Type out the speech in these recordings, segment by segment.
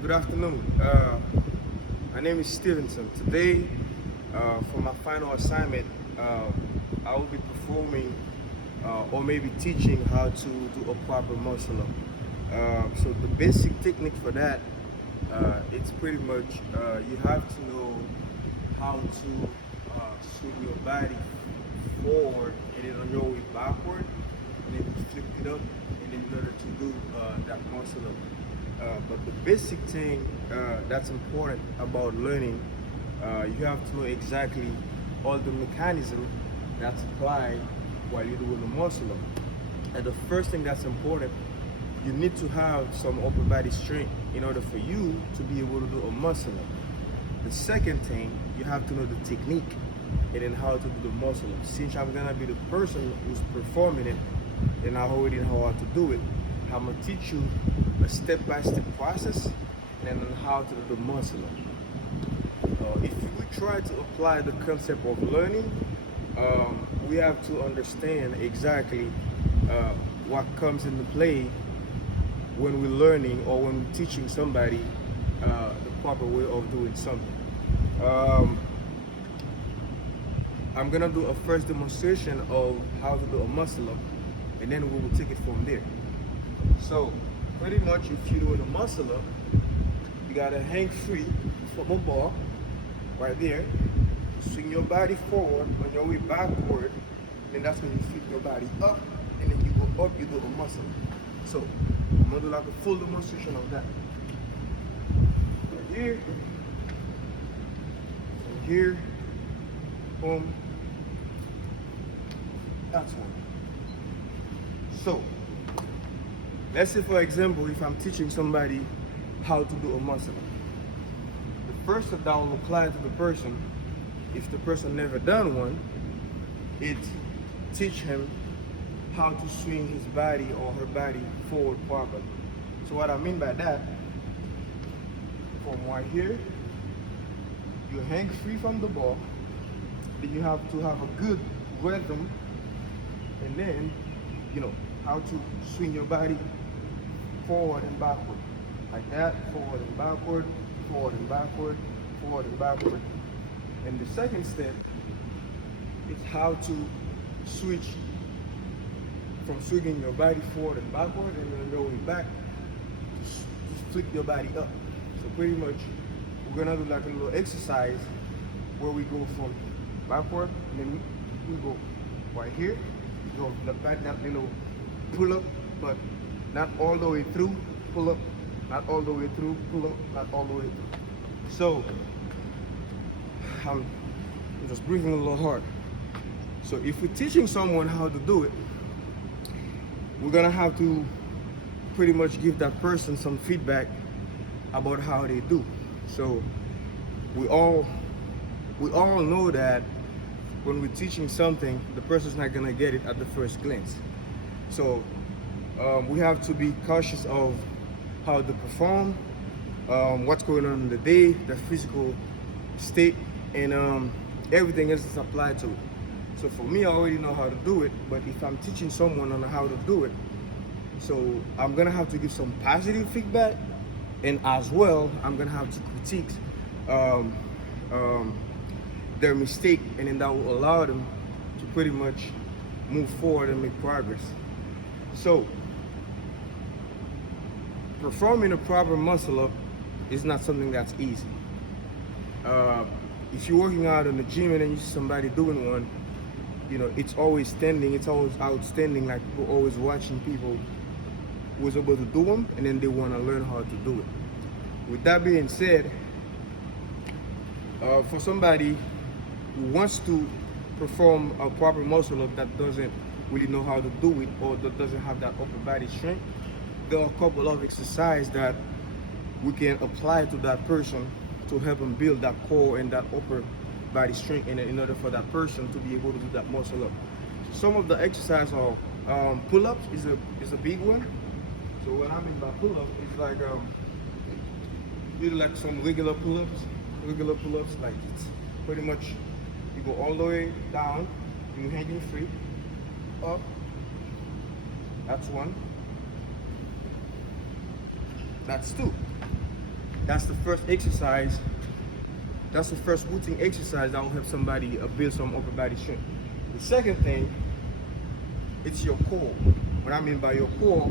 Good afternoon. My name is Stevenson. Today, for my final assignment, I will be performing or maybe teaching how to do a proper muscle up. So the basic technique for that, it's pretty much you have to know how to swing your body forward and then on your way backward, and then you flip it up, and then in order to do that muscle up. But the basic thing that's important about learning, you have to know exactly all the mechanism that's applied while you're doing the muscle up. And the first thing that's important, you need to have some upper body strength in order for you to be able to do a muscle up. The second thing, you have to know the technique and then how to do the muscle up. Since I'm gonna be the person who's performing it and I already know how to do it, I'm gonna teach you a step-by-step process and then on how to do the muscle up. If we try to apply the concept of learning, we have to understand exactly what comes into play when we're learning or when we're teaching somebody the proper way of doing something. I'm gonna do a first demonstration of how to do a muscle up, and then we will take it from there. So, pretty much if you're doing a muscle up, you gotta hang free from a bar right there. Swing your body forward on your way backward, and that's when you flip your body up, and then you go up, you do a muscle up. So, I'm gonna do like a full demonstration of that. Right here, and here, boom. That's one. So, let's say for example, if I'm teaching somebody how to do a muscle up, the first step that will apply to the person, if the person never done one, it's teach him how to swing his body or her body forward properly. So what I mean by that, from right here, you hang free from the ball, then you have to have a good rhythm, and then, how to swing your body forward and backward. Like that, forward and backward, forward and backward, forward and backward. And the second step is how to switch from swinging your body forward and backward and then going back, just flip your body up. So pretty much, we're gonna do like a little exercise where we go from backward, and then we go right here, go back that little pull up, but not all the way through, pull up, not all the way through, pull up, not all the way through. So, I'm just breathing a little hard. So if we're teaching someone how to do it, we're gonna have to pretty much give that person some feedback about how they do. So we all know that when we're teaching something, the person's not gonna get it at the first glance. So we have to be cautious of how they perform, what's going on in the day, the physical state, and everything else is applied to it. So for me, I already know how to do it, but if I'm teaching someone on how to do it, so I'm gonna have to give some positive feedback, and as well, I'm gonna have to critique their mistake, and then that will allow them to pretty much move forward and make progress. So, performing a proper muscle up is not something that's easy. If you're working out in the gym and then you see somebody doing one, it's always standing, it's always outstanding, like people always watching people who was able to do them, and then they want to learn how to do it. With that being said, for somebody who wants to perform a proper muscle up that doesn't really know how to do it or that doesn't have that upper body strength, there are a couple of exercises that we can apply to that person to help them build that core and that upper body strength in order for that person to be able to do that muscle up. Some of the exercises are pull-ups is a big one. So what I mean by pull-up is like you do like some regular pull-ups, like it's pretty much you go all the way down, you hanging free, up. That's one. That's two. That's the first exercise. That's the first routine exercise that will help somebody build some upper body strength. The second thing, it's your core. What I mean by your core,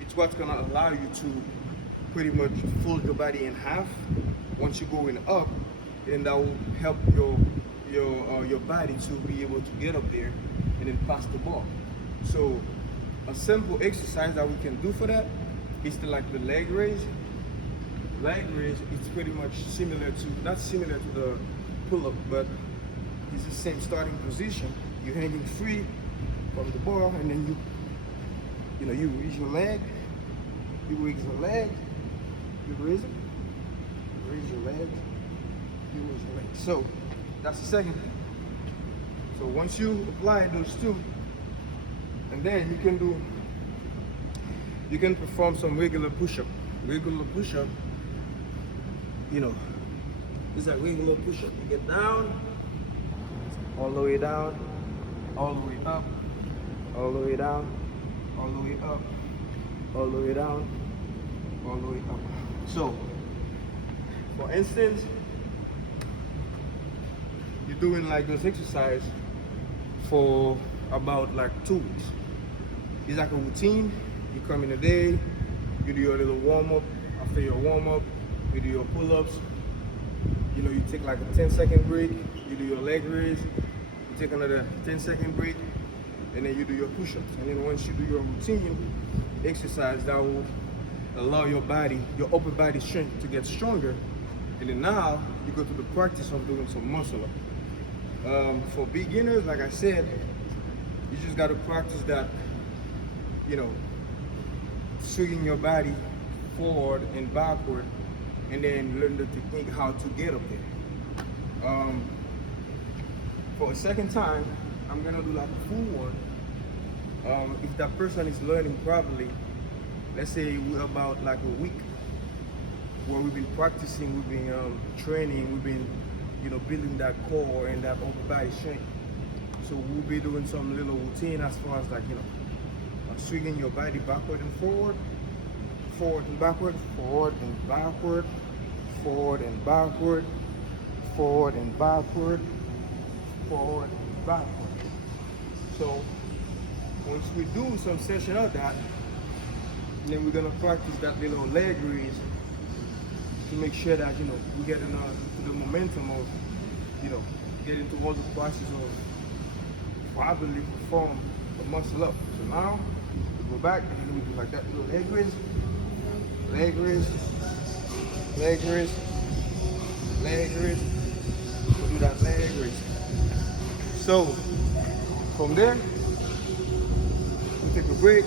it's what's gonna allow you to pretty much fold your body in half. Once you're going up, and that will help your body to be able to get up there and then pass the ball. So a simple exercise that we can do for that is to like the leg raise. Leg raise, it's pretty much similar to, not similar to the pull-up, but it's the same starting position. You're hanging free from the bar, and then you raise your leg, you raise your leg, you raise it, you raise your leg, you raise your leg. So that's the second thing. So once you apply those two, and then you can perform some regular push-up. Regular push-up, it's like regular push-up. You get down, all the way down, all the way up, all the way down, all the way up, all the way down, all the way up. So, for instance, you're doing like this exercise for about like 2 weeks. It's like a routine. You come in a day, you do your little warm-up. After your warm-up, you do your pull-ups. You take like a 10-second break, you do your leg raise, you take another 10-second break, and then you do your push-ups. And then once you do your routine exercise, that will allow your body, your upper body strength to get stronger. And then now you go to the practice of doing some muscle up. For beginners, like I said, you just got to practice that, swinging your body forward and backward, and then learn the technique how to get up there. For a second time, I'm gonna do like a full one. If that person is learning properly, let's say we're about like a week where we've been practicing, we've been training, we've been building that core and that upper body strength. So we'll be doing some little routine as far as like swinging your body backward and forward, forward and backward, forward and backward, forward and backward, forward and backward, forward and backward. So once we do some session of that, then we're gonna practice that little leg raise to make sure that we get into the momentum of get into all the process of properly perform the muscle up. So now we go back and then we do like that little leg raise, leg raise, leg raise, leg raise. We'll do that leg raise. So from there, we take a break,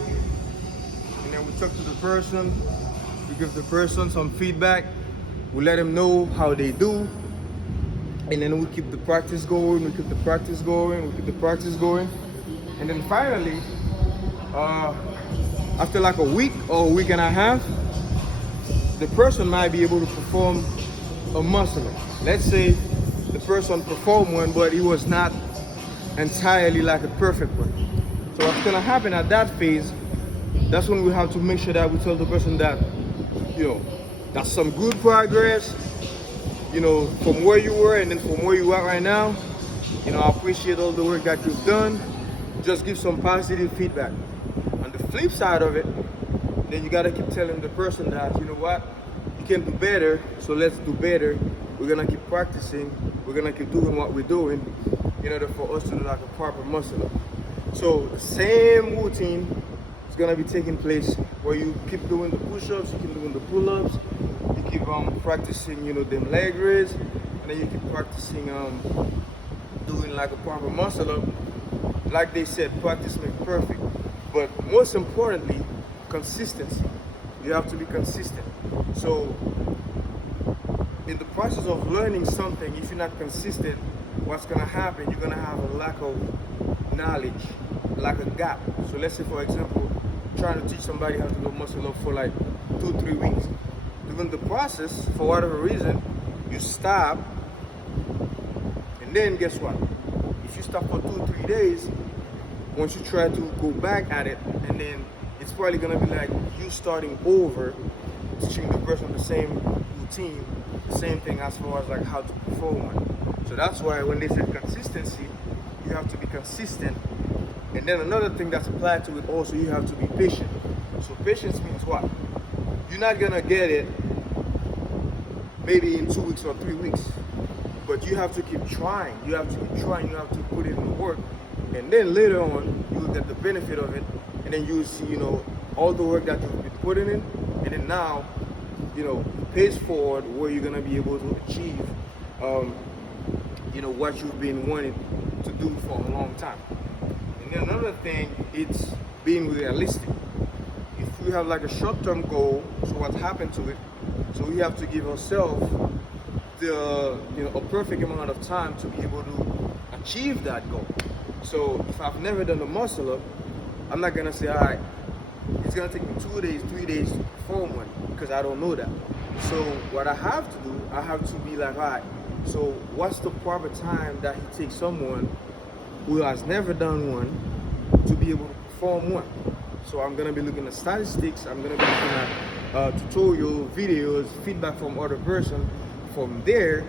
and then we talk to the person. We give the person some feedback. We let them know how they do, and then we keep the practice going. We keep the practice going. We keep the practice going, and then finally, after like a week or a week and a half, the person might be able to perform a muscle up. Let's say the person performed one, but it was not entirely like a perfect one. So what's gonna happen at that phase, that's when we have to make sure that we tell the person that, that's some good progress, from where you were and then from where you are right now. I appreciate all the work that you've done. Just give some positive feedback. On the flip side of it, then you gotta keep telling the person that, you can do better, so let's do better. We're gonna keep practicing. We're gonna keep doing what we're doing in order for us to do like a proper muscle up. So the same routine is gonna be taking place where you keep doing the push-ups, you keep doing the pull-ups, you keep practicing, them leg raise, and then you keep practicing doing like a proper muscle up. Like they said, practice makes perfect. But most importantly, consistency. You have to be consistent. So in the process of learning something, if you're not consistent, what's gonna happen? You're gonna have a lack of knowledge, like a gap. So let's say, for example, trying to teach somebody how to do muscle up for like 2-3 weeks. During the process, for whatever reason, you stop, and then guess what? If you stop for 2-3 days, once you try to go back at it, and then it's probably gonna be like you starting over teaching the person the same routine, the same thing as far as like how to perform one. So that's why when they say consistency, you have to be consistent. And then another thing that's applied to it also, you have to be patient. So patience means what? You're not gonna get it maybe in 2 weeks or 3 weeks, but you have to keep trying. You have to keep trying. You have to put in the work, and then later on you will get the benefit of it, and then you will see, all the work that you've been putting in, and then now, it pays forward where you're gonna be able to achieve, what you've been wanting to do for a long time. And then another thing, it's being realistic. If we have like a short-term goal, so what happened to it? So we have to give ourselves a perfect amount of time to be able to achieve that goal. So if I've never done a muscle up, I'm not gonna say, all right, it's gonna take me 2 days, 3 days to perform one, because I don't know that. So what I have to do, I have to be like, all right, so what's the proper time that it takes someone who has never done one to be able to perform one? So I'm gonna be looking at statistics, I'm gonna be looking at tutorial videos, feedback from other person. From there,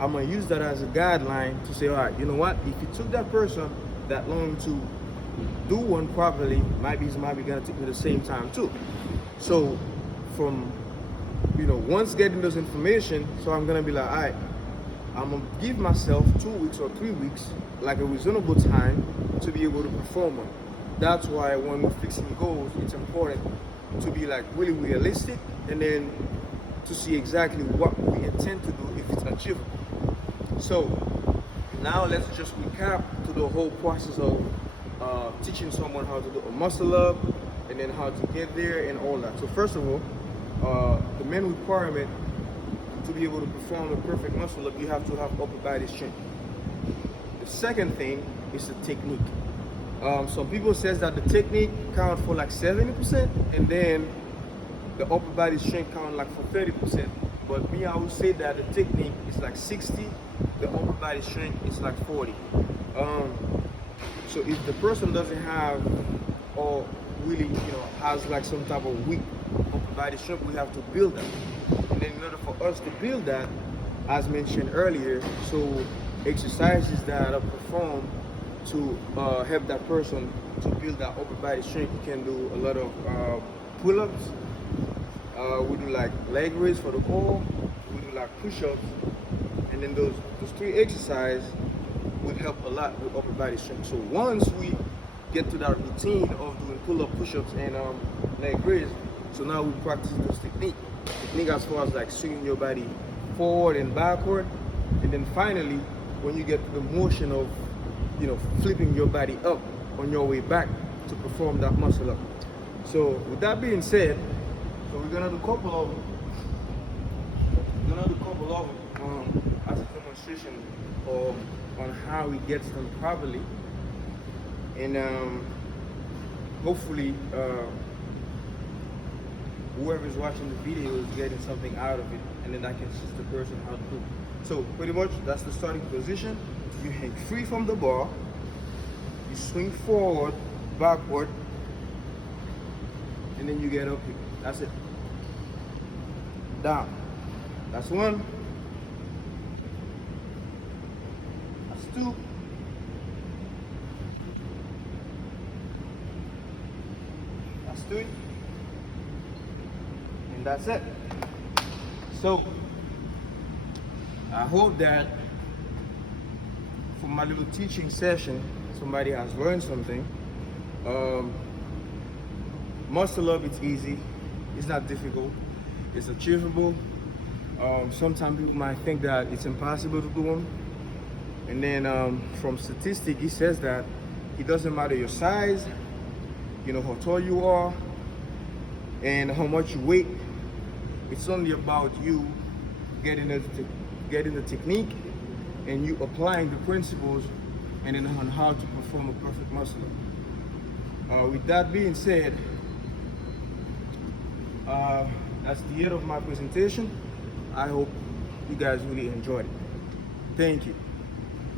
I'm gonna use that as a guideline to say, all right, you know what? If it took that person that long to do one properly, maybe it's gonna take me the same time too. So from once getting those information, so I'm gonna be like, all right, I'm gonna give myself 2 weeks or 3 weeks, like a reasonable time to be able to perform one. That's why when we're fixing goals, it's important to be like really realistic, and then to see exactly what we intend to do if it's achievable. So now let's just recap to the whole process of teaching someone how to do a muscle up, and then how to get there and all that. So first of all, the main requirement to be able to perform a perfect muscle up, you have to have upper body strength. The second thing is the technique. Some people says that the technique count for like 70%, and then the upper body strength count like for 30%. But me, I would say that the technique is like 60, the upper body strength is like 40. So if the person doesn't have, or really, has like some type of weak upper body strength, we have to build that. And then in order for us to build that, as mentioned earlier, so exercises that are performed to help that person to build that upper body strength. You can do a lot of pull-ups. We do like leg raise for the core. We do like push-ups, and then those 3 exercises would help a lot with upper body strength. So once we get to that routine of doing pull-up, push-ups, and leg raise, so now we practice those technique as far as like swinging your body forward and backward, and then finally when you get to the motion of flipping your body up on your way back to perform that muscle up. So with that being said, so we're gonna do a couple of them. As a demonstration on how it gets done properly, and hopefully whoever's watching the video is getting something out of it, and then I can teach the person how to do it. So pretty much that's the starting position. You hang free from the bar, you swing forward, backward, and then you get up here. That's it. Down. That's 1. That's 2. That's 3. And that's it. So I hope that from my little teaching session, somebody has learned something. Muscle up, it's easy. It's not difficult. It's achievable. Sometimes people might think that it's impossible to do them. And then from statistics, it says that it doesn't matter your size, how tall you are, and how much you weigh. It's only about you getting the technique, and you applying the principles, and then on how to perform a perfect muscle up. With that being said, that's the end of my presentation. I hope you guys really enjoyed it. Thank you.